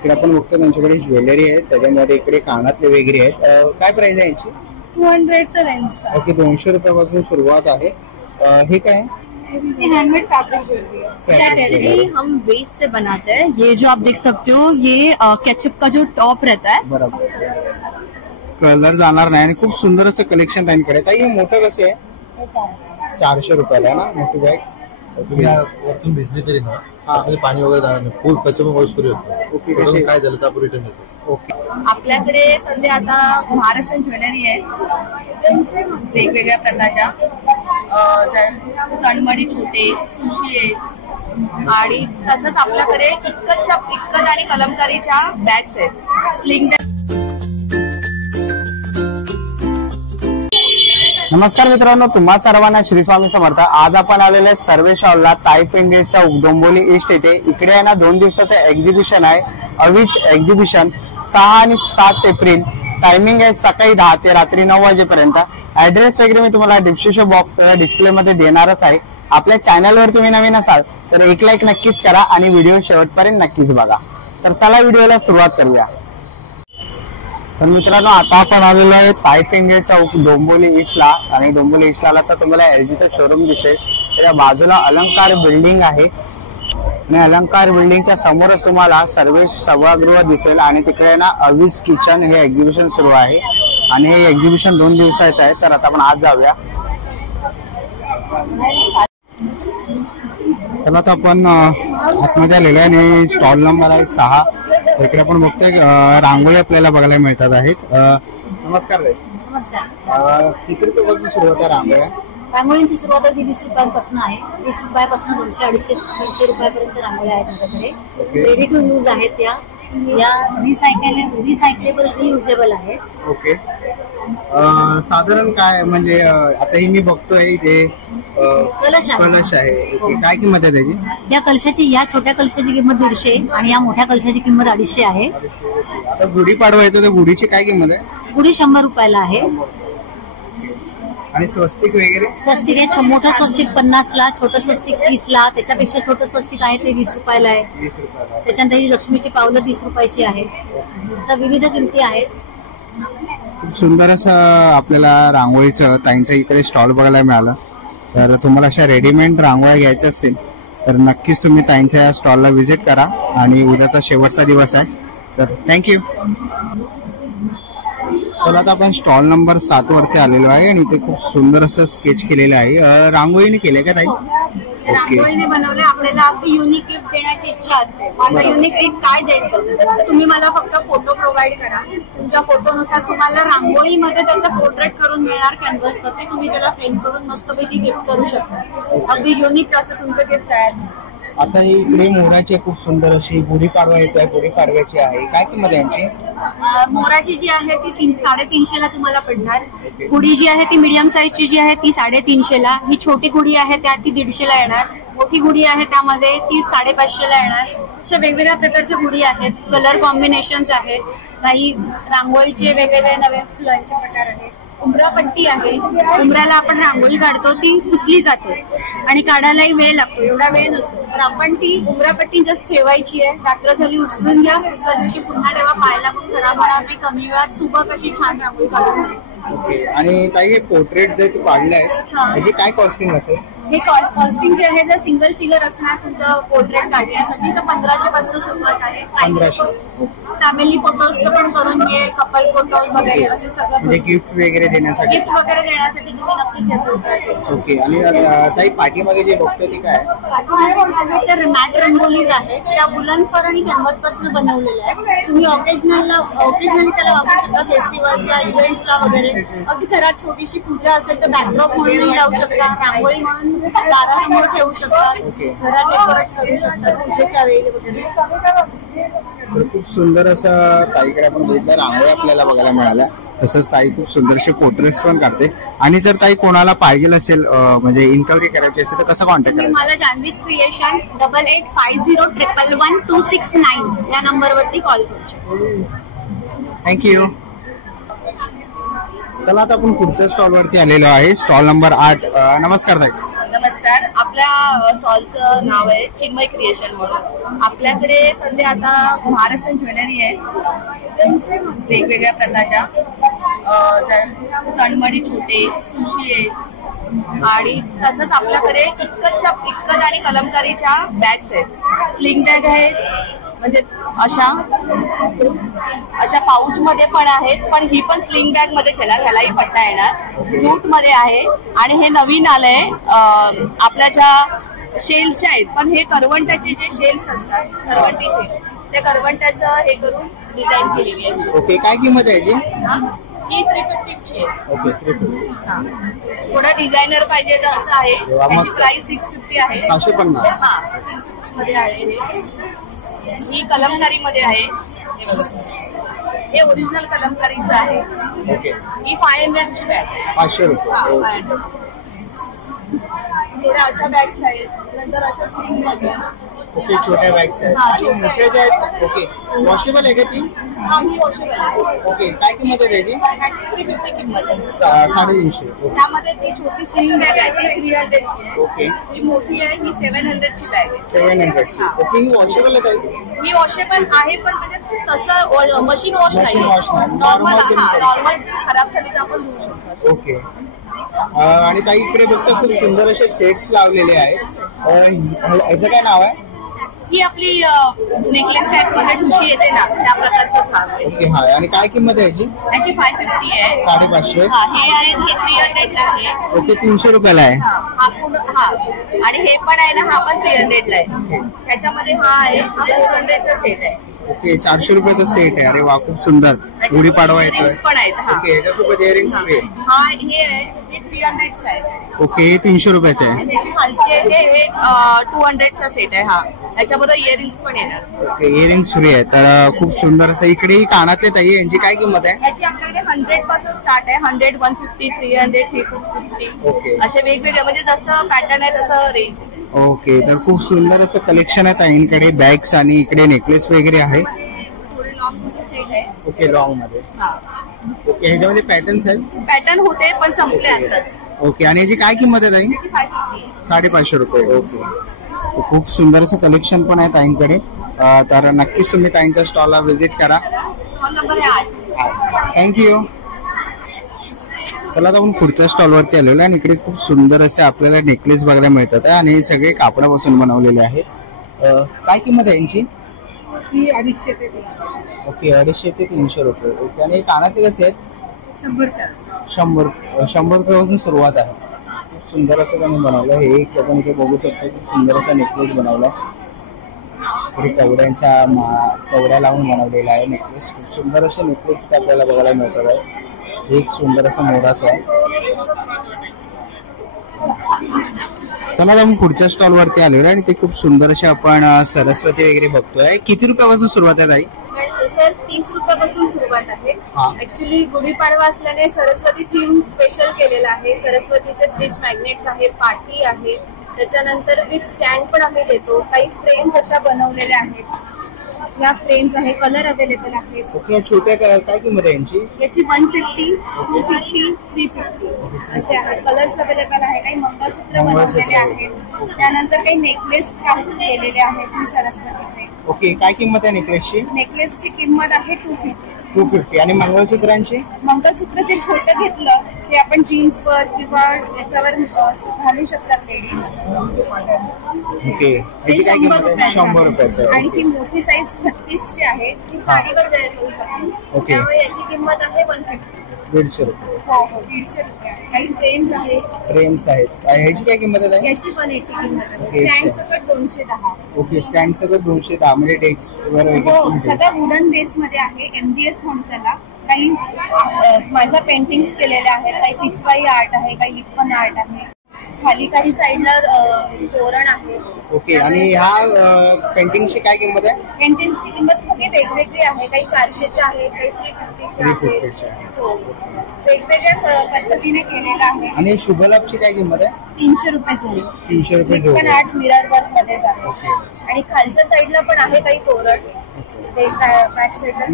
इकडे आपण बघतो त्यांच्याकडे ज्वेलरी आहे, त्याच्यामध्ये इकडे कानातले वगैरे आहेत. काय प्राइस आहे यांची? 200 रेंज. ओके, 200 रुपयापासून सुरुवात आहे. हे काय? हैंडमेड फैब्रिक ज्वेलरी है। एक्चुअली हम वेस्ट से बनाते हैं। ये जो आप देख सकते हो ये केचप का जो टॉप रहता है, बरोबर, कलर जाणार नाही आणि खूप सुंदर असं कलेक्शन त्यांच्याकडे. ताई हे मोठं कसं आहे? 400 रुपयाला ना मोठी बॅग. वरतून भिजली तरी ना त्यामध्ये पाणी वगैरे जाणार नाही, फुल कच्चं वॉश करू शकतो. ओके, काय झालं तर आपण रिटर्न देतो. ओके. आपल्याकडे सध्या आता महाराष्ट्रीयन ज्वेलरी आहे वेगवेगळ्या प्रकारच्या, तळमडी छोटे सुशी आहे आणि तसंच आपल्याकडे इक्कत आणि कलमकारीच्या बॅग्स आहेत, स्लिंग. नमस्कार मित्रांनो, तुम्हा सर्वांना श्री स्वामी समर्थ. आज आपण आलेले सर्वेश हॉलला ताईपिंडी चौक डोंबिवली ईस्ट येथे. इकडे आहे ना 2 दिवसाचं एक्झिबिशन आहे, अविस एक्झिबिशन. 6 आणि 7 एप्रिल. टायमिंग आहे सकाळी 10 ते रात्री 9 वाजेपर्यंत. ऍड्रेस वगैरे मी तुम्हाला डिस्क्रिप्शन बॉक्स डिस्प्ले मध्ये देणारच आहे. आपल्या चॅनलवर तुम्ही नवीन असाल तर एक लाईक नक्कीच करा आणि व्हिडिओ शेवटपर्यंत नक्कीच बघा. तर चला व्हिडिओला सुरुवात करूया. तर मित्रांनो, आता आपण आलेलो आहे ताईपिंडी चौक डोंबिवली ईस्टला. आणि डोंबिवली ईस्टला तर तुम्हाला एलजीचं शोरूम दिसेल. त्याच्या बाजूला अलंकार बिल्डिंग आहे आणि अलंकार बिल्डिंगच्या समोरच तुम्हाला सर्वेश सभागृह दिसेल आणि तिकडे ना अविस किचन हे एक्झिबिशन सुरू आहे आणि हे एक्झिबिशन 2 दिवसाचं आहे. तर आता आपण आज जाऊया. चला, आता आपण आतमध्ये आलेलो आहे आणि स्टॉल नंबर आहे 6. इकडे आपण बघतोय रांगोळी आपल्याला बघायला मिळतात आहेत. नमस्कार. नमस्कार. किती रुपयापासून सुरुवात आहे रांगोळ्या? रांगोळींची सुरुवात अगदी 20 रुपयांपासून आहे. 20 रुपयापासून 200-250 रुपयापर्यंत रांगोळ्या आहेत आमच्याकडे. रेडी टू यूज आहेत त्या. या रिसायकलेबल रियुजेबल आहेत. ओके. साधारण काय म्हणजे आता ही मी बघतोय ते कलश आहे, काय किंमत आहे त्याची? या कलशाची, या छोट्या कलशाची किंमत 150 आणि या मोठ्या कलशाची किंमत 250 आहे. आता गुढीपाडवा येतो, त्या गुढीची काय किंमत आहे? गुढी 100 रुपयाला आहे. आणि स्वस्तिक वगैरे? स्वस्तिक आहे, मोठं स्वस्तिक 50ला, छोटं स्वस्तिक 30ला, त्याच्यापेक्षा छोटं स्वस्तिक आहे ते 20 रुपयाला आहे. 20 रुपयाला. त्याच्यानंतर ही लक्ष्मीची पावलं 30 रुपयाची आहे. असं विविध किमती आहेत. खूप सुंदर असं आपल्याला रांगोळीचं ताईंचं इकडे स्टॉल बघायला मिळालं. तर तुम्हाला अशा रेडीमेड रांगोळ्या घ्यायच्या असतील तर नक्कीच तुम्ही ताईंच्या या स्टॉलला व्हिजिट करा. आणि उद्याचा शेवटचा दिवस आहे. तर थँक्यू. चला, आता आपण स्टॉल नंबर 7 वरती आलेलो आहे आणि इथे खूप सुंदर असं स्केच केलेलं आहे. रांगोळीने केलंय का ताई? रांगोळीने बनवले. आपल्याला अगदी युनिक गिफ्ट देण्याची इच्छा असते. मला युनिक गिफ्ट काय द्यायचं, तुम्ही मला फक्त फोटो प्रोव्हाइड करा. तुमच्या फोटोनुसार तुम्हाला रांगोळीमध्ये त्याचा पोर्ट्रेट करून मिळणार कॅनव्हसवरती. तुम्ही त्याला फ्रेम करून मस्तपैकी गिफ्ट करू शकता. अगदी युनिक असं तुमचं गिफ्ट तयार. आता ही इकडे मोराची खूप सुंदर अशी गुढीपाडवा येतोय, गुढीपाडव्याची आहे. काय किंमत आहे यांची? मोराची जी आहे ती 350ला तुम्हाला पडणार. गुढी जी आहे ती मीडियम साईजची जी आहे ती 350ला. ही छोटी गुढी आहे त्या ती 150ला येणार. मोठी गुढी आहे त्यामध्ये ती 550ला येणार. अशा वेगवेगळ्या प्रकारच्या गुढी आहेत. कलर कॉम्बिनेशन्स आहेत. काही रांगोळीचे वेगवेगळे नवे फुलांचे प्रकार आहेत. उंबरापट्टी आहे. उंबऱ्याला आपण रांगोळी काढतो ती पुसली जाते आणि काढायलाही वेळ लागतो, एवढा वेळ नसतो. तर आपण ती उंबरापट्टी जस्ट ठेवायची आहे. रात्र झाली उचलून घ्या, दुसऱ्या दिवशी पुन्हा ठेवा. पाहायला खूप खराब होणार नाही. कमी वेळात सुबक अशी छान रांगोळी काढून. ओके. आणि ताई हे पोर्ट्रेट जे तू काढलंयस त्याची काय कॉस्टिंग असेल? हे कॉस्टिंग जे आहे जर सिंगल फिगर असणार तुमचं पोर्ट्रेट काढण्यासाठी तर 1500 पासून सुरुवात आहे. 1500. फॅमिली फोटोज पण करून घे, कपल फोटोज वगैरे असं सगळं. म्हणजे गिफ्ट वगैरे देण्यासाठी? गिफ्ट वगैरे देण्यासाठी तुम्ही नक्कीच याचा विचार करू. ओके. आणि ताई पाठीमागे जे बघतोय ते काय? तर मॅट रंगोलीज आहे. त्या वुलन फर आणि कॅनव्हास पासून बनवलेल्या आहेत. तुम्ही ऑकेजनली त्याला वापरू शकता. फेस्टिवल्सला, इव्हेंट्सला वगैरे. अगदी घरात छोटीशी पूजा असेल तर बॅकड्रॉप म्हणूनही लावू शकता. रांगोळी म्हणून दारासमोर ठेवू शकता. घरात डेकोरेट करू शकता पूजेच्या वेळी वगैरे. खूप सुंदर असं ताईकडे आपण बघितलं रांगोळी आपल्याला बघायला मिळाल्या. तसंच ताई खूप सुंदरसे पोर्ट्रेट्स पण काढते. आणि जर ताई कोणाला पाहिजे असेल म्हणजे इन्क्वायरी करायची असेल तर कसं कॉन्टॅक्ट करायचं? मला जान्हवीज क्रिएशन 8850111269 या नंबरवरती कॉल करू शकता. थँक्यू. चला, आता आपण पुढच्या स्टॉल वरती आलेलो आहे. Stall number 8. नमस्कार ताई. नमस्कार. आपल्या स्टॉलचं नाव आहे चिन्मय क्रिएशन म्हणून. आपल्याकडे सध्या आता महाराष्ट्रीयन ज्वेलरी आहे वेगवेगळ्या प्रकारच्या, तणमणी छोटे, सुशी आहे आणि तसंच आपल्याकडे इक्कत आणि कलमकारीच्या बॅग्स आहेत. स्लिंग बॅग आहेत म्हणजे अशा पाऊच मध्ये पण आहेत, पण ही पण स्लिंग बॅग मध्ये येणार, ह्यालाही पट्टा येणार. जूट मध्ये आहे आणि हे नवीन आलंय आपल्या ज्या शेलचे आहेत, पण हे करवंटाचे जे शेल्स असतात करवंटीचे, त्या करवंटाचं हे करून डिझाईन केलेली आहे. ओके, काय किंमत आहे याची? ही 350 ची आहे. ओके, 350. थोडं डिझायनर पाहिजे तर असं आहे. त्याची प्राइस 650 आहे. 650. हा, 650 मध्ये आहे हे. ही कलमकारी मध्ये आहे. हे ओरिजिनल कलमकारीचं आहे. ओके, ही 500 ची बॅग आहे. 500 रुपये. हा, 500. तेरा अशा बॅग्स आहेत. नंतर अशा स्लिंग मध्ये. ओके, छोट्या बॅग्स आहेत आणि मोठ्या ज्या आहेत. ओके, वॉशेबल आहे का ती? हा, ही वॉशेबल आहे. ओके, काय किंमत आहे त्याची? ह्याची 350 किंमत आहे. 350. त्यामध्ये ती छोटी स्लिंग बॅग आहे ती 300 ची आहे. ओके, ही मोठी आहे ही 700 ची बॅग आहे. 700 ची. ओके, ही वॉशेबल आहे ताई? ही वॉशेबल आहे पण म्हणजे तसं मशीन वॉश नाही, Machine wash नाही. नॉर्मल. Normal हा, करू नॉर्मल खराब झाली तर आपण धुवू शकतो. ओके. आणि ताई इकडे बघता खूप सुंदर असे सेट्स लावलेले आहेत. याचं काय नाव आहे? ही आपली नेकलेस टाईप मध्ये ठुशी येते ना, त्या प्रकारचं झाड आहे. ओके, हा. आणि काय किंमत आहे याची? याची 550 आहे. 550. हा, हे आहे हे 300 ला आहे. ओके, 300 रुपयाला आहे. हा पूर्ण. हा, आणि हे पण आहे ना, हा पण 300 ला आहे. त्याच्यामध्ये हा आहे, हा 400 चा सेट आहे. ओके, 400 रुपयाचा सेट आहे. अरे वा, खूप सुंदर. गुढीपाडवा येतोय. इयरिंग्स पण आहेत. हा, ओके, याच्यासोबत इयरिंग्स फ्री आहे. हा हे आहे हे 300 चा आहे. ओके, हे 300 रुपयाचं आहे. त्याची खालची आहे हे 200 चा सेट आहे. हा, याच्यामध्ये इयरिंग्स पण येणार. ओके, इयरिंग्स फ्री आहे. तर खूप सुंदर असं. इकडे ही कानातले ताई, यांची काय किंमत आहे? याची आपल्याकडे 100 पासून स्टार्ट आहे. 100, 150, 300, 350. ओके. असे वेगवेगळे म्हणजे जसं पॅटर्न आहे तसं रेंज आहे. ओके, तर खूप सुंदर असं कलेक्शन आहे ताईंकडे. बॅग्स आणि इकडे नेकलेस वगैरे आहे. थोडे लॉंग सेट आहे. ओके, लॉंग मध्ये. हा, ओके, ह्याच्यामध्ये पॅटर्न्स आहेत. पॅटर्न होते पण संपले आताच. ओके, आणि याची काय किंमत आहे ताई? त्याची 550 आहे. 550 रुपये. ओके, खूप सुंदर असं कलेक्शन पण आहे ताईंकडे. तर नक्कीच तुम्ही ताईंच्या स्टॉलला व्हिजिट करा. फोन नंबर आहे 8. थँक्यू. चला, आता आपण पुढच्या स्टॉलवरती आलेलो आहे आणि इकडे खूप सुंदर असे आपल्याला नेकलेस बघायला मिळतात आहे आणि हे सगळे कापडापासून बनवलेले आहेत. काय किंमत आहे यांची? 250 ते 300. ओके, 250 ते 300 रुपये. ओके, आणि कानाचे कसे आहेत? 100 रुपयापासून सुरुवात आहे. खूप सुंदर असं त्यांनी बनवलं. हे एक आपण इथे बघू शकतो, खूप सुंदर असा नेकलेस बनवला. इकडे कवड्या लावून बनवलेला आहे नेकलेस. खूप सुंदर असे नेकलेस ते आपल्याला बघायला मिळतात आहे. एक सुंदर असं मोराचं आहे. चला, आपण पुढच्या स्टॉल वरती आलेलो आहे आणि ते खूप सुंदर असे आपण सरस्वती वगैरे बघतोय. किती रुपयापासून सुरुवात आहे ताई? सर 30 रुपयापासून सुरुवात आहे. हा. ऍक्च्युली गुढीपाडवा असल्याने सरस्वती थीम स्पेशल केलेला आहे. सरस्वतीचे फ्रिज मॅग्नेट्स आहे, पाटी आहे, त्याच्यानंतर विथ स्टँड पण आम्ही देतो. काही फ्रेम्स अशा बनवलेल्या आहेत. या फ्रेम्स आहे, कलर अवेलेबल आहेत. ओके, छोट्या काय किंमत आहे यांची? याची 150, 250, 350 असे आहेत. कलर्स अवेलेबल आहे. काही मंगळसूत्र बनवलेले आहेत. त्यानंतर काही नेकलेस केलेले आहेत सरस्वतीचे. ओके, काय किंमत आहे नेकलेसची? नेकलेसची किंमत आहे 250. 250. आणि मंगळसूत्रांची? मंगळसूत्र जे छोटं घेतलं ते आपण जीन्सवर किंवा याच्यावर घालू शकतात लेडीज. ओके, याची काय किंमत आहे? 100 रुपयाचं. आणि ही मोठी साईज 36 ची आहे, ती साडीवर वेअर करू शकतो. ओके. त्यामुळे याची किंमत आहे 150. 150 रुपये. हो हो, 150 रुपये. काही फ्रेम्स आहेत. फ्रेम्स आहेत. ह्याची काय किंमत आहे? याची 180 किंमत आहे. ओके. स्टँड सकट 210. ओके, स्टँड सगळं 210 म्हणजे डेस्क वर हो, वगैरे. सगळं वुडन बेस मध्ये आहे. MDF म्हणून त्याला. काही माझ्या पेंटिंग्स केलेल्या आहेत. काही पिचवाई आर्ट आहे, काही लिप्पन आर्ट आहे. खाली काही साईडला तोरण आहे. ओके, आणि ह्या पेंटिंगची काय किंमत आहे? पेंटिंग्सची किंमत सगळी वेगवेगळी आहे. काही 400ची आहे, काही 350ची 350 आहे. आहे. हो, वेगवेगळ्या पद्धतीने केलेलं आहे. आणि शुभलाभची काय किंमत आहे? 300 रुपये जोडी. 300 रुपये लिप्पन जोडी. आर्ट मिरर वर्क मध्येच आहे. ओके. आणि खालच्या साईडला पण आहे काही तोरण. बॅक साईडला.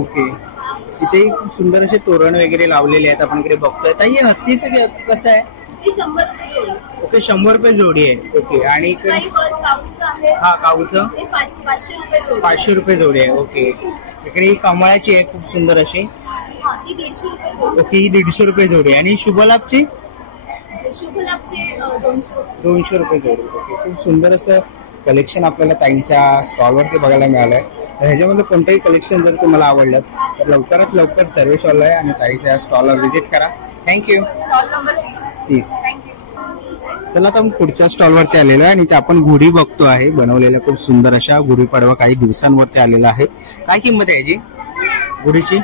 ओके, इथे खूप सुंदर असे तोरण वगैरे लावलेले आहेत. आपण इकडे बघतोय. ताई, हत्ती सगळे कसं आहे? ती 100 रुपये जोडी. ओके 100 रुपये जोडी आहे. ओके आणि इकडे काऊचं आहे हा काऊचं ते 500 रुपये जोडी. 500 रुपये जोडी आहे. ओके इकडे ही कमळाची आहे खूप सुंदर अशी. हा ती 150 रुपये जोडी. ओके ही 150 रुपये जोडी आणि शुभलाभची शुभलाभचे 200 रुपये जोडी. ओके खूप सुंदर असं कलेक्शन आपल्याला ताईंच्या स्टॉलवरती बघायला मिळालंय. ह्याच्यामध्ये कोणतंही कलेक्शन जर तुम्हाला आवडलं तर लवकरात लवकर सर्व्हिस हॉल आहे आणि ताईच्या स्टॉलला व्हिजिट करा. थँक्यू. Stall number 30. थँक्यू. चला आता आपण पुढच्या स्टॉलवरती आलेलो आहे आणि ते आपण गुढी बघतो आहे बनवलेल्या खूप सुंदर अशा. गुढीपाडवा काही दिवसांवरती आलेला आहे. काय किंमत आहे याची गुढीची?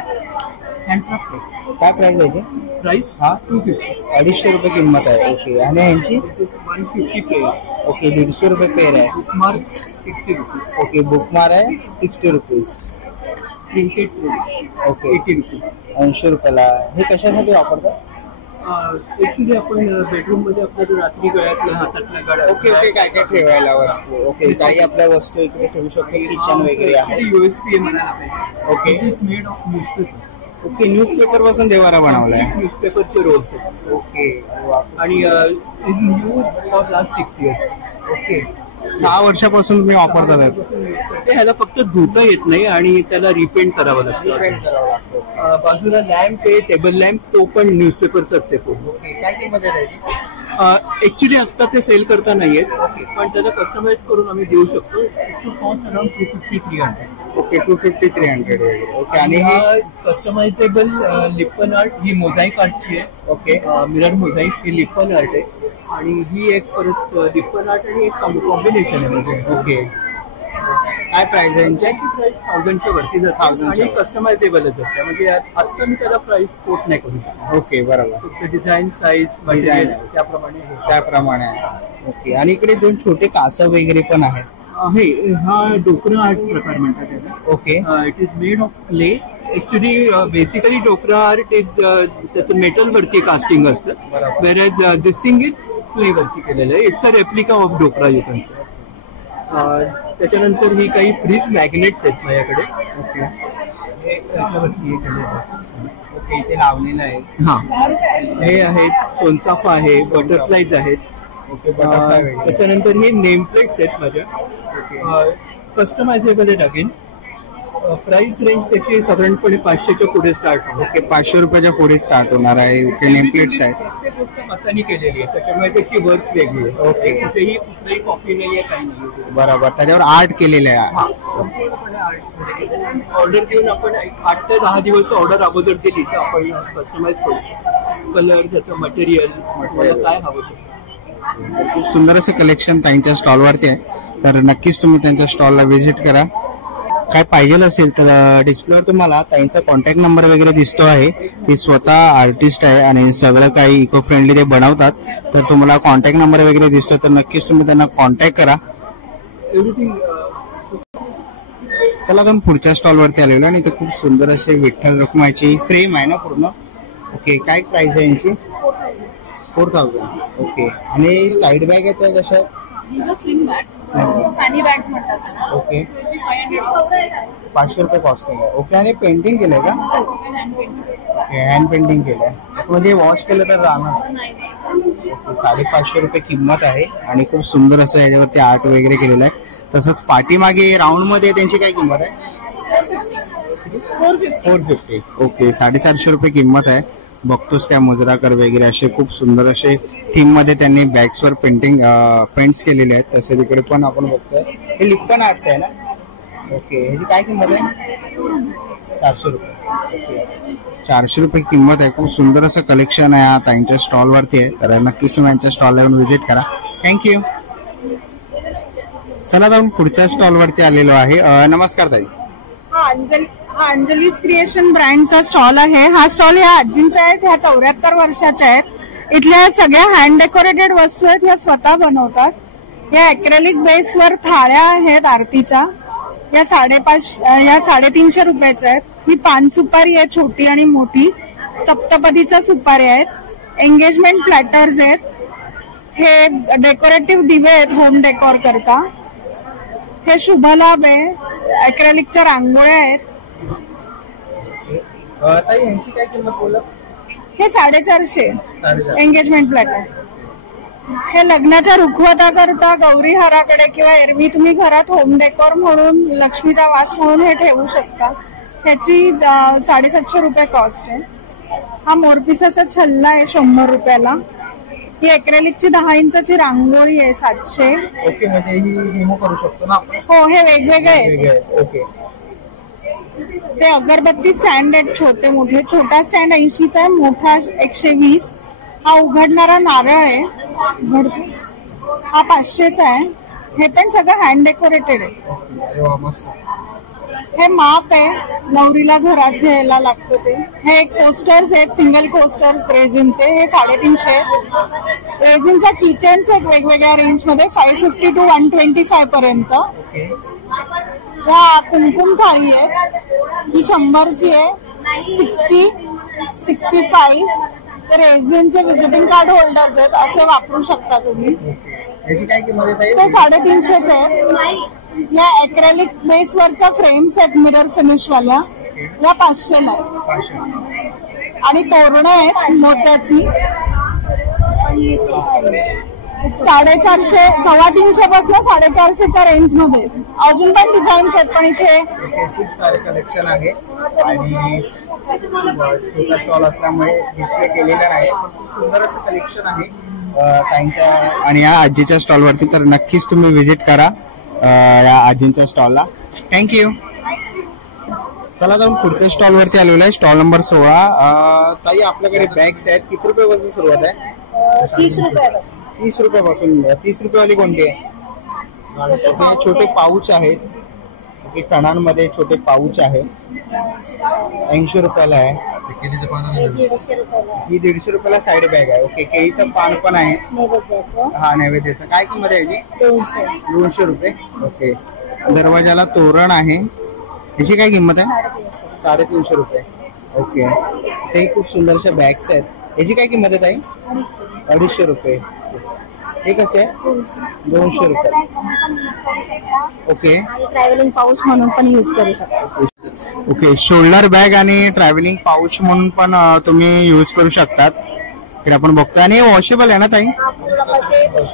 काय प्राइस आहे? प्राइस हा 250 250 रुपये किंमत आहे. ओके आणि यांची 150 पेयर. ओके 150 रुपये पेयर आहे. Bookmark 60 rupees. ओके बुकमार आहे 60 rupees. Printed page okay 80 rupees. 80 रुपयाला. हे कशासाठी वापरतात? ऍक्च्युली आपण बेडरूम मध्ये आपल्या रात्री गळ्यातल्या हातातल्या गाड्या ओके ओके काय काय ठेवायला वस्तू. ओके काही आपल्या वस्तू इकडे ठेवू शकतो. किचन वगैरे आहे. यूएसपी म्हणायला पाहिजे. Okay this is made of newspaper. Okay newspaper पासून देवारा बनवलाय. न्यूजपेपरचे रोल्स आहेत. ओके आणि use for last 6 years. Okay 6 वर्षापासून तुम्ही वापरतात. ते ह्याला फक्त धुता येत नाही आणि त्याला रिपेंट करावं लागतं. बाजूला लॅम्प आहे टेबल लॅम्प तो पण न्यूजपेपरचाच आहे पूर्ण. काय किंमत आहे त्याची? ऍक्च्युली आता ते सेल करता नाहीयेत पण त्याला कस्टमाइज करून आम्ही देऊ शकतो. अराउंड 250-300. ओके 250-300 वगैरे. ओके आणि हा कस्टमाइजेबल लिप्पन आर्ट ही मोझाईक आर्टची आहे. ओके मिरर मोझाईक ही लिप्पन आर्ट आहे आणि ही एक परत लिप्पन आर्ट आणि एक कॉम्बिनेशन आहे. ओके काय प्राइस आहे? ज्याची प्राइस 1000च्या वरती जाते 1000 आणि कस्टमायझेबलच असते. म्हणजे आता मी त्याला प्राइस कोट नाही करू शकतो. ओके बरोबर. डिझाईन साईज मटेरियल त्याप्रमाणे आहे. ओके आणि इकडे 2 छोटे कासव वगैरे पण आहेत. आहे. हा डोकरा आर्ट प्रकार म्हणतात त्याला. Okay it is made of clay. Actually basically Dokra art is त्याचं मेटल वरती कास्टिंग असतं. Whereas this thing is clay वरती केलेलं आहे. It's a replica of Dokra you can say. त्याच्यानंतर ही काही फ्रीज मॅग्नेट्स आहेत माझ्याकडे. ओके त्याच्यावरती हे केलेलं आहे. ओके इथे लावलेलं आहे. हा हे आहेत सोनचाफा आहे बटरफ्लाईज आहेत. ओके बटरफ्लाय वगैरे. त्याच्यानंतर हे नेम प्लेट्स आहेत माझ्या. कस्टमायझेबल आहे टाकेन. प्राइस रेंज त्याची साधारणपणे 500च्या पुढे स्टार्ट होते. ओके 500 रुपयाच्या पुढे स्टार्ट होणार आहे. ओके नेम प्लेट्स आहेत. प्रत्येक गोष्ट हाताने केलेली आहे त्याच्यामुळे त्याची वर्क वेगळी आहे. ओके. कुठेही कॉपी नाही आहे काही नाही. बरोबर त्याच्यावर आर्ट केलेलं आहे. ऑर्डर देऊन आपण 8 ते 10 दिवस ऑर्डर अगोदर दिली तर आपण कस्टमाइज करू शकतो. कलर त्याचं मटेरियल मला काय हवं ते. खूप सुंदर असं कलेक्शन त्यांच्या स्टॉलवरती आहे. तर नक्कीच तुम्ही त्यांच्या स्टॉलला व्हिजिट करा. काय पाहिजे असेल तर डिस्प्लेवर तुम्हाला त्यांचा कॉन्टॅक्ट नंबर वगैरे दिसतो आहे. ती स्वतः आर्टिस्ट आहे आणि सगळं काही इको फ्रेंडली ते बनवतात. तर तुम्हाला कॉन्टॅक्ट नंबर वगैरे दिसतो तर नक्कीच तुम्ही त्यांना कॉन्टॅक्ट करा. चला आपण पुढच्या स्टॉलवरती आलेलो आणि इथे खूप सुंदर असे विठ्ठल रखुमाईची फ्रेम आहे ना पूर्ण. ओके काय प्राइस आहे यांची? 4000. ओके आणि साईड बॅग आहे त्या कशा? स्लिंग बॅग्स फॅनी बॅग्स म्हणतात. ओके 500 रुपये कॉस्टिंग आहे. ओके आणि पेंटिंग केलंय का? हँड पेंटिंग केलंय म्हणजे वॉश केलं तर जाणार. ओके 550 रुपये किंमत आहे आणि खूप सुंदर असं याच्यावरती आर्ट वगैरे केलेलं आहे. तसंच पाठीमागे राऊंड मध्ये त्यांची काय किंमत आहे? 450. ओके 450 रुपये किंमत आहे. बघतोस काय मुजराकर वगैरे असे खूप सुंदर असे थीम मध्ये त्यांनी बॅग्स वर पेंट्स केलेले आहेत. तसे तिकडे पण आपण बघतोय हे लिप्पन आर्ट्स आहे ना. ओके ह्याची काय किंमत आहे? 400 रुपये. ओके 400 रुपये किंमत आहे. खूप सुंदर असं कलेक्शन आहे त्यांच्या स्टॉल वरती आहे. तर नक्कीच तुम्ही यांच्या स्टॉलला येऊन व्हिजिट करा. थँक्यू. चला जाऊन पुढच्या स्टॉल वरती आलेलो आहे. नमस्कार ताई. हा अंजलीज क्रिएशन ब्रँडचा स्टॉल आहे. हा स्टॉल ह्या आजींचा आहे. ह्या 74 वर्षाच्या आहेत. इथल्या सगळ्या हँड डेकोरेटेड वस्तू आहेत ह्या स्वतः बनवतात. या अॅक्रेलिक बेसवर थाळ्या आहेत आरतीच्या. या 350 रुपयाच्या आहेत. ही पान सुपारी आहे छोटी आणि मोठी. सप्तपदीच्या सुपारी आहेत. एंगेजमेंट प्लॅटर्स आहेत. हे डेकोरेटिव्ह दिवे आहेत होम डेकोर करता. हे शुभलाभ आहे. अॅक्रेलिकच्या रांगोळ्या आहेत. यांची काय किंमत बोला? हे 450 एंगेजमेंट प्लॅटर. हे लग्नाच्या रुखवता करता गौरी हाराकडे किंवा एरवी तुम्ही घरात होम डेकोर म्हणून लक्ष्मीचा वास म्हणून हे ठेवू शकता. ह्याची 750 रुपये कॉस्ट आहे. हा मोरपिसाचा छल्ला आहे 100 रुपयाला. ही एक्रेलिकची 10 इंचाची रांगोळी आहे 700. ओके, म्हणजे ही रिमूव्ह करू शकतो ना? हो, हे वेगवेगळे आहेत. ओके. ते अगरबत्ती स्टँड आहेत छोटे मोठे. छोटा स्टँड 80चा आहे, मोठा 120. हा उघडणारा नारळ आहे, हा 500चा आहे. हे पण सगळं हँड डेकोरेटेड आहे. हे माप आहे, नवरीला घरात घ्यायला लागतं ते. हे कोस्टर्स आहेत, सिंगल कोस्टर्स रेझिनचे, हे 350. रेझिनच्या किचन्स आहेत वेगवेगळ्या रेंज मध्ये 550 to 125 पर्यंत. या कुमकुम थाळी आहेत, ही 100ची आहे. 60, 65. ते रेझिनचे व्हिजिटिंग कार्ड होल्डर्स आहेत, असे वापरू शकता तुम्ही. याची काय किंमत आहे? ते 350 आहेत. या एक्रेलिक बेस वरच्या फ्रेम्स आहेत मिरर फिनिश वाल्या, या 500ला आहेत. आणि तोरणं आहेत मोत्याची 450, 350 पासून 450च्या रेंज मध्ये. अजून पण डिझाईन्स आहेत, पण इथे खूप सारे कलेक्शन आहे आणि छोटा स्टॉल असल्यामुळे डिस्प्ले केलेला नाही, पण खूप सुंदर असं कलेक्शन आहे ताईंच्या आणि या आजीच्या स्टॉलवरती. तर नक्कीच तुम्ही व्हिजिट करा या आजींच्या स्टॉलला. थँक्यू. चला जाऊन पुढच्या स्टॉल वरती आलेलो आहे, स्टॉल नंबर 16. ताई, आपल्याकडे बॅग्स आहेत, किती रुपयापासून सुरुवात आहे? 30 रुपयापासून. 30 रुपयापासून. 30 रुपयावाली कोणती आहे? छोटे पाऊच आहेत, कणांमध्ये छोटे पाऊच आहे, 80 रुपयाला आहे. ही 150 रुपयाला साईड बॅग आहे. ओके. केळीचं पान पण आहे. हा, नैवेद्याचं. काय किंमत आहे याची? 200 रुपये. ओके. दरवाजाला तोरण आहे, याची काय किंमत आहे? 350 रुपये. ओके. ते खूप सुंदरशा बॅग्स आहेत, याची काय किंमत आहे ताई? 250 रुपये. हे कसे आहे? 200 रुपये. ओके. ट्रॅव्हलिंग पाऊच म्हणून पण यूज करू शकता. ओके. शोल्डर बॅग आणि ट्रॅव्हलिंग पाऊच म्हणून पण तुम्ही यूज करू शकतात. इकडे आपण बघतो. आणि वॉशेबल आहे ना ताई?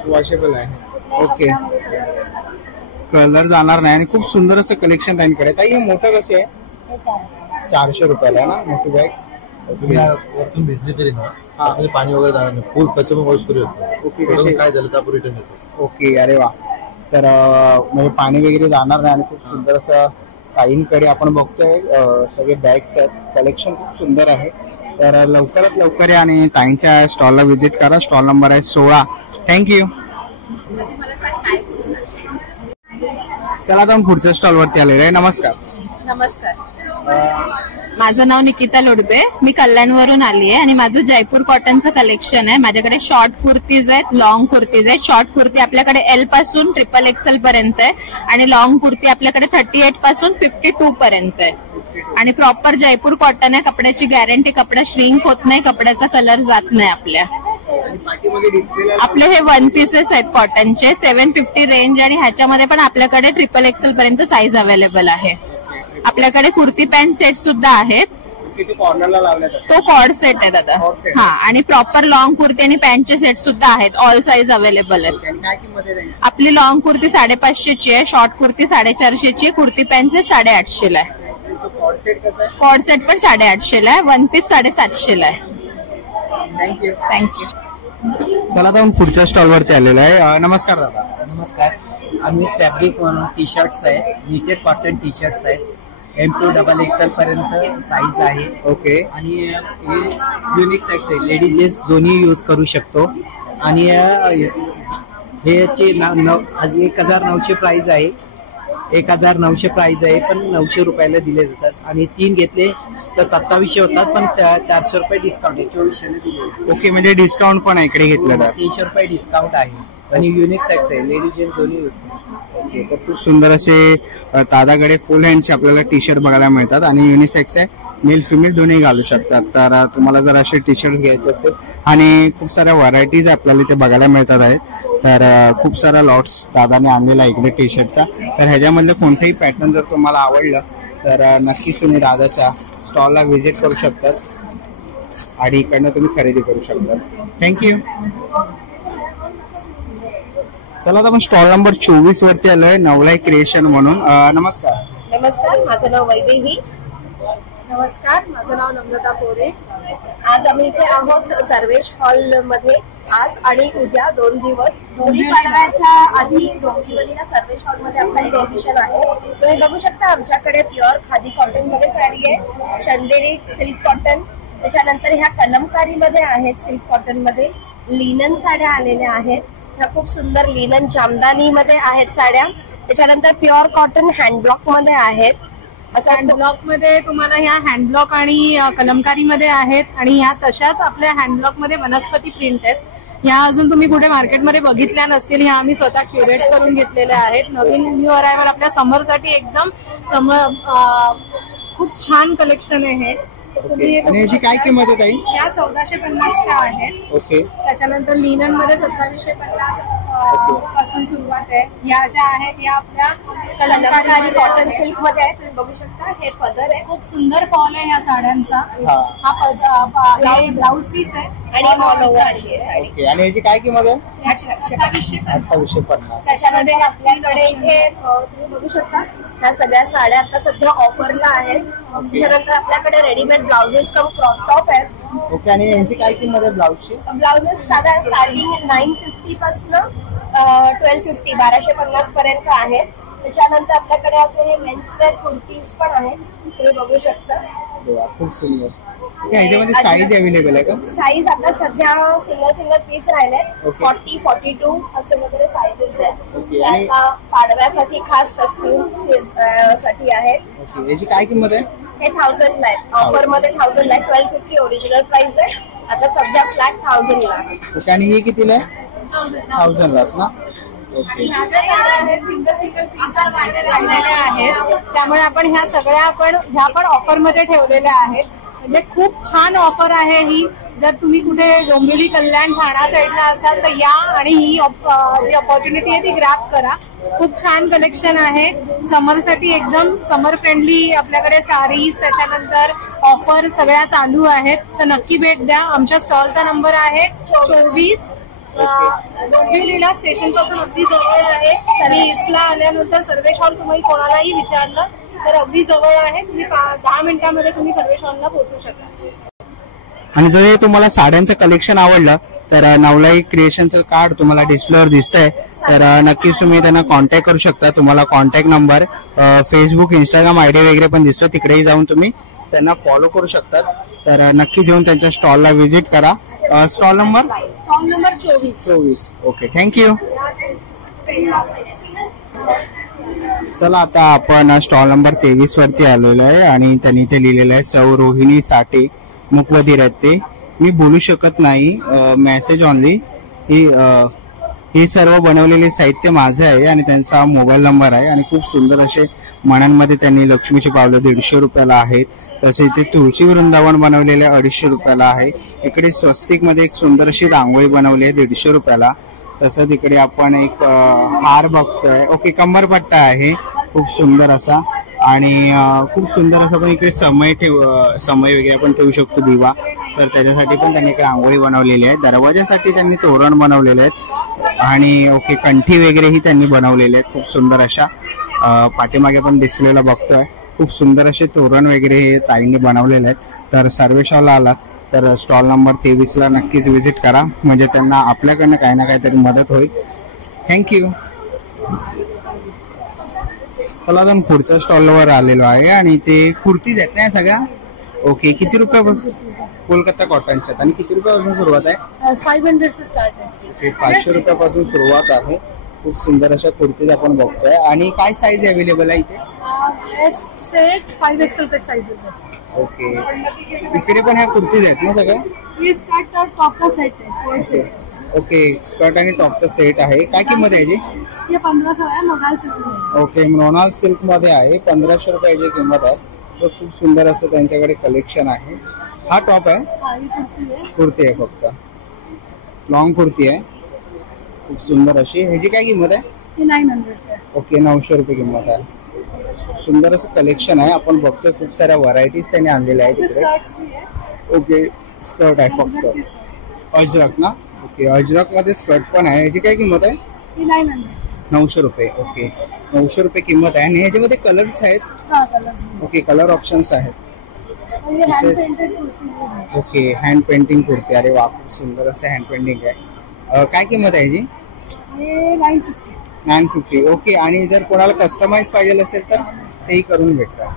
वॉशेबल आहे. ओके. कलर जाणार नाही आणि खूप सुंदर असं कलेक्शन त्यांच्याकडे. ताई, हे मोठं कसे आहे? 400 रुपयाला आहे ना मोठी बॅग. तुम्ही वरतून भिजली तरी ना त्यामध्ये पाणी वगैरे जाणार नाही, फुल कचरा वॉश करू शकतो. ओके. काय झालं तर आपण रिटर्न देतो. ओके. अरे वा. तर म्हणजे पाणी वगैरे जाणार नाही आणि खूप सुंदर असं ताईंकडे आपण बघतोय सगळे बॅग्स आहेत. कलेक्शन खूप सुंदर आहे. तर लवकरात लवकर या आणि ताईंच्या स्टॉलला व्हिजिट करा. स्टॉल नंबर आहे 16. थँक्यू. चला आता पुढच्या स्टॉल वरती आलेलो आहे. नमस्कार. नमस्कार. माझं नाव निकिता लोडबे. मी कल्याणवरून आली आहे आणि माझं जयपूर कॉटनचं कलेक्शन आहे. माझ्याकडे शॉर्ट कुर्तीज आहेत, लॉंग कुर्तीज आहेत. शॉर्ट कुर्ती आपल्याकडे L पासून XXL पर्यंत आहे आणि लॉंग कुर्ती आपल्याकडे 38 पासून 52 पर्यंत आहे. आणि प्रॉपर जयपूर कॉटन आहे. कपड्याची गॅरंटी, कपडा श्रिंक होत नाही, कपड्याचा कलर जात नाही आपल्या. आपले हे 1 पीसेस आहेत कॉटनचे, 750 रेंज. आणि ह्याच्यामध्ये पण आपल्याकडे XXL पर्यंत साईज अवेलेबल आहे. आपल्याकडे कुर्ती पॅन्ट सेट सुद्धा आहेत. तो कॉर्ड सेट आहे दादा. हा. आणि प्रॉपर लॉंग कुर्ती आणि पॅन्टचे सेट सुद्धा आहेत. ऑल साईज अवेलेबल आहेत. आपली लॉंग कुर्ती 550ची आहे, शॉर्ट कुर्ती 450ची आहे, कुर्ती पॅन्ट 850ला आहे. कॉर्ड सेट पण 850ला आहे, 1 पीस 750ला आहे. थँक्यू. चला आता पुढच्या स्टॉल वरती आलेलो आहे. नमस्कार दादा. नमस्कार. आम्ही फॅब्रिक म्हणून टी शर्ट्स आहे, निटेड कॉटन टी शर्ट्स आहेत. M2 XXL पर्यंत साईज आहे. ओके. आणि हे युनिक साईज आहे, लेडीज जेंट्स दोन्ही यूज करू शकतो. आणि हे 1900 प्राइस आहे. 1900 प्राइस आहे, पण 900 रुपयाला दिले जातात. आणि 3 घेतले तर 2700 होतात, पण 400 रुपये डिस्काउंट आहे, 2400 दिले. ओके. म्हणजे डिस्काउंट पण आहे इकडे घेतलं तर? 300 रुपये डिस्काउंट आहे. आणि युनिक साईज आहे, लेडीज जेंट्स दोन्ही यूज करू. ओके. तर खूप सुंदर असे दादाकडे फुल हँडचे आपल्याला टी शर्ट बघायला मिळतात आणि युनिसेक्स आहे, मेल फिमेल दोन्ही घालू शकतात. तर तुम्हाला जर असे टी शर्ट घ्यायचे असेल आणि खूप साऱ्या व्हरायटीज आपल्याला इथे बघायला मिळतात आहेत. तर खूप सारा लॉट्स दादाने आणलेला आहे इकडे टी शर्टचा. तर ह्याच्यामधलं कोणतंही पॅटर्न जर तुम्हाला आवडलं तर नक्कीच तुम्ही दादाच्या स्टॉलला व्हिजिट करू शकतात आणि इकडनं तुम्ही खरेदी करू शकता. थँक्यू. चला आता आपण स्टॉल नंबर 24 वरती आलोय, नवलाई क्रिएशन म्हणून. नमस्कार. नमस्कार, माझं नाव वैदेही. नमस्कार, माझं नाव नम्रता पोरे. आज आम्ही इथे आहोत सर्वेश हॉल मध्ये. आज आणि उद्या 2 दिवस गुढीपाडव्याच्या आधी डोंबिवलीला सर्वेश हॉल मध्ये आपलं एक्झिबिशन आहे. तुम्ही बघू शकता आमच्याकडे प्युअर खादी कॉटन मध्ये साडी आहे, चंदेरी सिल्क कॉटन, त्याच्यानंतर ह्या कलमकारी मध्ये आहेत सिल्क कॉटन मध्ये. लिनन साड्या आलेल्या आहेत, ह्या खूप सुंदर लिनन जामदानी मध्ये आहेत साड्या. त्याच्यानंतर प्युअर कॉटन हँडब्लॉक मध्ये आहेत. असं हँडब्लॉक मध्ये तुम्हाला ह्या हँडब्लॉक आणि कलमकारी मध्ये आहेत, आणि ह्या तशाच आपल्या हँडब्लॉक मध्ये वनस्पती प्रिंट आहेत. ह्या अजून तुम्ही कुठे मार्केटमध्ये बघितल्या नसतील, ह्या आम्ही स्वतः क्युरेट करून घेतलेल्या आहेत. नवीन न्यू अरायवल आपल्या समरसाठी एकदम खूप छान कलेक्शन आहे. आणि याची काय किंमत आहे ताई? या 1450च्या आहेत. ओके. त्याच्यानंतर लिनन मध्ये 2750 पासून सुरुवात आहे. या ज्या आहेत या आपल्या कलमकारी कॉटन सिल्क मध्ये आहे. तुम्ही बघू शकता हे पदर आहे, खूप सुंदर फॉल आहे या साड्यांचा. हा ब्लाउज पीस आहे आणि ऑल ओव्हर आहे साडी. ओके. आणि याची काय किंमत आहे? 2750. त्याच्यामध्ये आपल्याकडे इथे तुम्ही बघू शकता ह्या सगळ्या साड्या आता सध्या ऑफरला आहेत. त्याच्यानंतर आपल्याकडे रेडीमेड ब्लाउजेस कम क्रॉप टॉप आहेत. ओके. आणि यांची काय किंमत आहे ब्लाउजची? ब्लाउजेस साधारण स्टार्टिंग 950 पासून 1250 1250 पर्यंत आहेत. त्याच्यानंतर आपल्याकडे असे हे मेन्सवेअर कुर्तीज पण आहेत, तुम्ही बघू शकता. खूप सुंदर. ह्याच्यामध्ये साईज अवेलेबल आहे का? साईज आता सध्या सिंगल पीस राहिले, 40, 42 असे वगैरे साईजेस आहेत. पाडव्यासाठी खास फेस्टिव्ह साठी आहेत. याची काय किंमत आहे? हे 1000 ला आहे. ऑफर मध्ये 1000 ला आहे. 1250 ओरिजिनल प्राइस आहे, आता सध्या फ्लॅट 1000 ला आहे. ओके. आणि हे कितीला आहे? 1000 लाच ना. सिंगल पीस राहिलेले आहेत, त्यामुळे आपण ह्या पण ऑफर मध्ये ठेवलेल्या आहेत. म्हणजे खूप छान ऑफर आहे ही. जर तुम्ही कुठे डोंबिवली, कल्याण, ठाणा साईडला असाल तर या आणि ही जी अपॉर्च्युनिटी आहे ती ग्रॅब करा. खूप छान कलेक्शन आहे. समरसाठी एकदम समर फ्रेंडली आपल्याकडे साडीज, त्याच्यानंतर ऑफर सगळ्या चालू आहेत. तर नक्की भेट द्या. आमच्या स्टॉलचा नंबर आहे 24. डोंबिवलीला स्टेशन पासून अगदी जवळ आहे. आणि ईस्टला आल्यानंतर सर्वेश हॉल तुम्ही कोणालाही विचारलं तर अगदी जवळ आहे. तुम्ही 10 मिनिटांमध्ये तुम्ही सर्वेश हॉलला पोहोचू शकता. आणि जर तुम्हाला साड्यांचं कलेक्शन आवडलं तर नवलाई क्रिएशनचं कार्ड तुम्हाला डिस्प्लेवर दिसतंय, तर नक्कीच तुम्ही त्यांना कॉन्टॅक्ट करू शकता. तुम्हाला contact number, Facebook, Instagram ID वगैरे पण दिसतो, तिकडेही जाऊन तुम्ही त्यांना फॉलो करू शकतात. तर नक्की येऊन त्यांच्या स्टॉलला व्हिजिट करा. Stall number 24. ओके. थँक्यू. चला आता आपण स्टॉल नंबर 23 वरती आलेलो आहे, आणि त्यांनी इथे लिहिलेलं आहे सौ रोहिणी साठे, मुकबधीर आहेत ते. मी बोलू शकत नाही, मेसेज ऑनली. हे सर्व बनवलेले साहित्य माझं आहे आणि त्यांचा मोबाईल नंबर आहे. आणि खूप सुंदर असे मण्यांमध्ये त्यांनी लक्ष्मीचे पावलं 150 रुपयाला आहेत. तसे इथे तुळशी वृंदावन बनवलेले 250 रुपयाला आहे. इकडे स्वस्तिक मध्ये एक सुंदर अशी रांगोळी बनवली आहे 150 रुपयाला. तसंच इकडे आपण एक हार बघतोय. ओके. कंबरपट्टा आहे खूप सुंदर असा, आणि खूप सुंदर असं पण इकडे समय वगैरे आपण ठेवू शकतो, दिवा. तर त्याच्यासाठी पण त्यांनी एक रांगोळी बनवलेली आहे. दरवाजासाठी त्यांनी तोरण बनवलेले आहेत, आणि ओके कंठी वगैरेही त्यांनी बनवलेले आहेत खूप सुंदर अशा. पाठीमागे पण डिस्प्लेला बघतोय खूप सुंदर असे तोरण वगैरे हे ताईंनी बनवलेले आहेत. तर सर्वेशाला आलात तर स्टॉल नंबर 23 ला नक्कीच व्हिजिट करा, म्हणजे त्यांना आपल्याकडनं काही ना काहीतरी मदत होईल. थँक्यू. चला आपण पुढच्या स्टॉलवर आलेलो आहे, आणि ते कुर्तीज आहेत ना सगळ्या. ओके. किती रुपयापासून? कोलकाता कॉटनच्या. आणि किती रुपयापासून सुरुवात आहे? 500 से स्टार्ट आहे. ओके. 500 रुपयापासून सुरुवात आहे. खूप सुंदर अशा कुर्तीज आपण बघतोय. आणि काय साईज अवेलेबल आहे इथे? S से 5XL तक साइजेस आहे. ओके. इकडे पण ह्या कुर्तीज आहेत ना सगळ्या? ये स्कर्ट और टॉप का सेट है. ओके. स्कर्ट आणि टॉपचा सेट आहे. काय किंमत आहे याची? ये 1500 आहे. मोनाल सिल्क मध्ये. ओके. मोनाल सिल्क मध्ये आहे. 1500 रुपयाची किंमत आहे. तर खूप सुंदर असं त्यांच्याकडे कलेक्शन आहे. हा टॉप आहे? कुर्ती आहे, फक्त लॉंग कुर्ती आहे खूप सुंदर अशी. ह्याची काय किंमत आहे? 900. ओके. 900 रुपये किंमत आहे. सुंदर असं कलेक्शन आहे. आपण बघतोय खूप साऱ्या व्हरायटीज त्यांनी आणलेल्या आहेत तिकडे. ओके. स्कर्ट आहे फक्त अजरक ना. ओके. अजरक मध्ये स्कर्ट पण आहे. ह्याची काय किंमत आहे? 900 रुपये. ओके, 900 रुपये किंमत आहे. आणि ह्याच्यामध्ये कलर्स आहेत. ओके, कलर ऑप्शन्स आहेत. Okay, hand painting kurti. अरे वा, खूप सुंदर असं हँड पेंटिंग आहे. काय किंमत आहे याची? 950. ओके, आणि जर कोणाला कस्टमाइज पाहिजे असेल तर तेही करून भेटतात.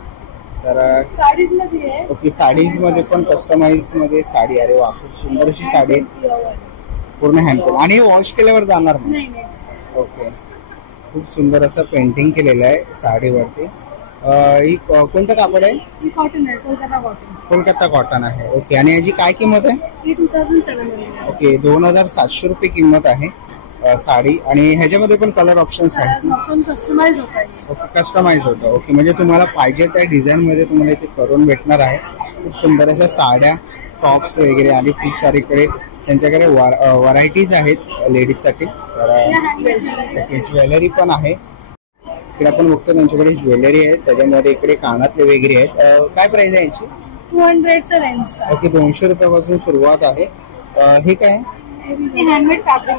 तर साडीज मध्ये ओके, साडीज मध्ये पण कस्टमाइज मध्ये साडी. अरे वा, खूप सुंदर अशी साडी, पूर्ण हँड पेंट. आणि वॉश केल्यावर जाणार नाही. ओके, खूप सुंदर असं पेंटिंग केलेलं आहे साडीवरती. ही कोणतं कापड आहे? ही कॉटन आहे, कोलकाता कॉटन. कोलकाता कॉटन आहे. ओके, आणि याची काय किंमत आहे? ही 2700. ओके, 2700 रुपये किंमत आहे साडी. आणि ह्याच्यामध्ये पण कलर ऑप्शन्स आहेत. कस्टमाइज होता है. ओके, कस्टमाइज होतं. ओके, म्हणजे तुम्हाला पाहिजे त्या डिझाईन मध्ये तुम्हाला इथे करून भेटणार आहे. खूप सुंदर अशा साड्या, टॉप्स वगैरे आणि खूप सारे इकडे त्यांच्याकडे व्हरायटीज आहेत लेडीजसाठी. तर ज्वेलरी पण आहे. इकडे आपण बघतो त्यांच्याकडे ज्वेलरी आहे, त्याच्यामध्ये इकडे कानातले वगैरे आहेत. काय प्राइस आहे यांची? 200 रेंज. ओके, 200 रुपयापासून सुरुवात आहे. हे काय? हैंडमेड फैब्रिक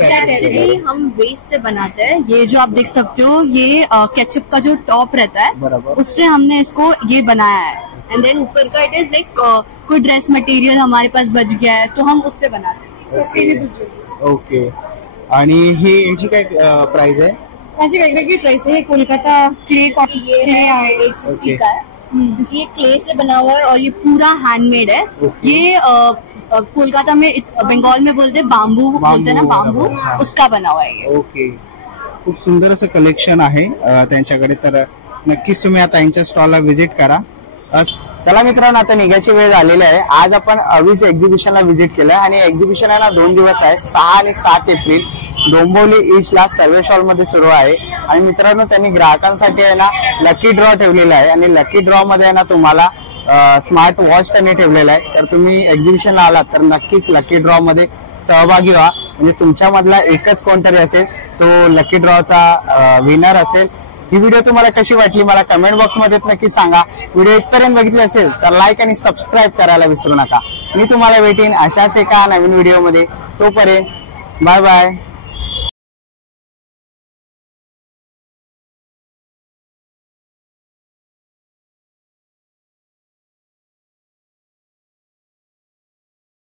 एक्चुअली हम वेस्ट से बनाते हैं. ये जो आप देख सकते हो, ये केचप का जो टॉप रहता है, बराबर, उससे हमने इसको ये बनाया है. एंड देन ऊपर का इट इज लाइक कोई ड्रेस मटेरियल हमारे पास बच गया है तो हम उससे बनाते हैं. ओके. ओके, आणि हे याची काय प्राइस आहे? त्याची वेगवेगळी प्राइस आहे. कोलकाता क्ले ये है 850 का है. ये क्ले से बना हुआ है और ये पूरा हैंडमेड है. ये कोलकाता में, बंगाल में बोलते हैं बांबू, बोलते हैं ना बांबू, उसका बना हुआ है ये. ओके, खूप सुंदर असं कलेक्शन आहे त्यांच्याकडे. तर नक्कीच तुम्ही आता यांच्या स्टॉलला व्हिजिट करा. चला मित्रांनो, आता निघायची वेळ झालेली आहे. आज आपण अवीज एक्झिबिशनला व्हिजिट केलं आणि एक्झिबिशन आहे ना 2 दिवस आहे, 6 आणि 7 एप्रिल डोंबिवली ईस्टला सर्वेश हॉल मध्ये सुरू आहे. आणि मित्रांनो, त्यांनी ग्राहकांसाठी आहे ना लकी ड्रॉ ठेवलेला आहे आणि लकी ड्रॉ मध्ये आहे ना तुम्हाला स्मार्ट वॉच त्यांनी ठेवलेला आहे. तर तुम्ही एक्झिबिशनला आलात तर नक्कीच लकी ड्रॉ मध्ये सहभागी व्हा. म्हणजे तुमच्यामधला एकच कोणतरी असेल तो लकी ड्रॉचा विनर असेल. ही व्हिडिओ तुम्हाला कशी वाटली मला कमेंट बॉक्स मध्ये नक्की सांगा. व्हिडिओ इथपर्यंत बघितली असेल तर लाईक आणि सबस्क्राईब करायला विसरू नका. मी तुम्हाला भेटीन अशाच एका नवीन व्हिडिओ मध्ये. तोपर्यंत बाय बाय.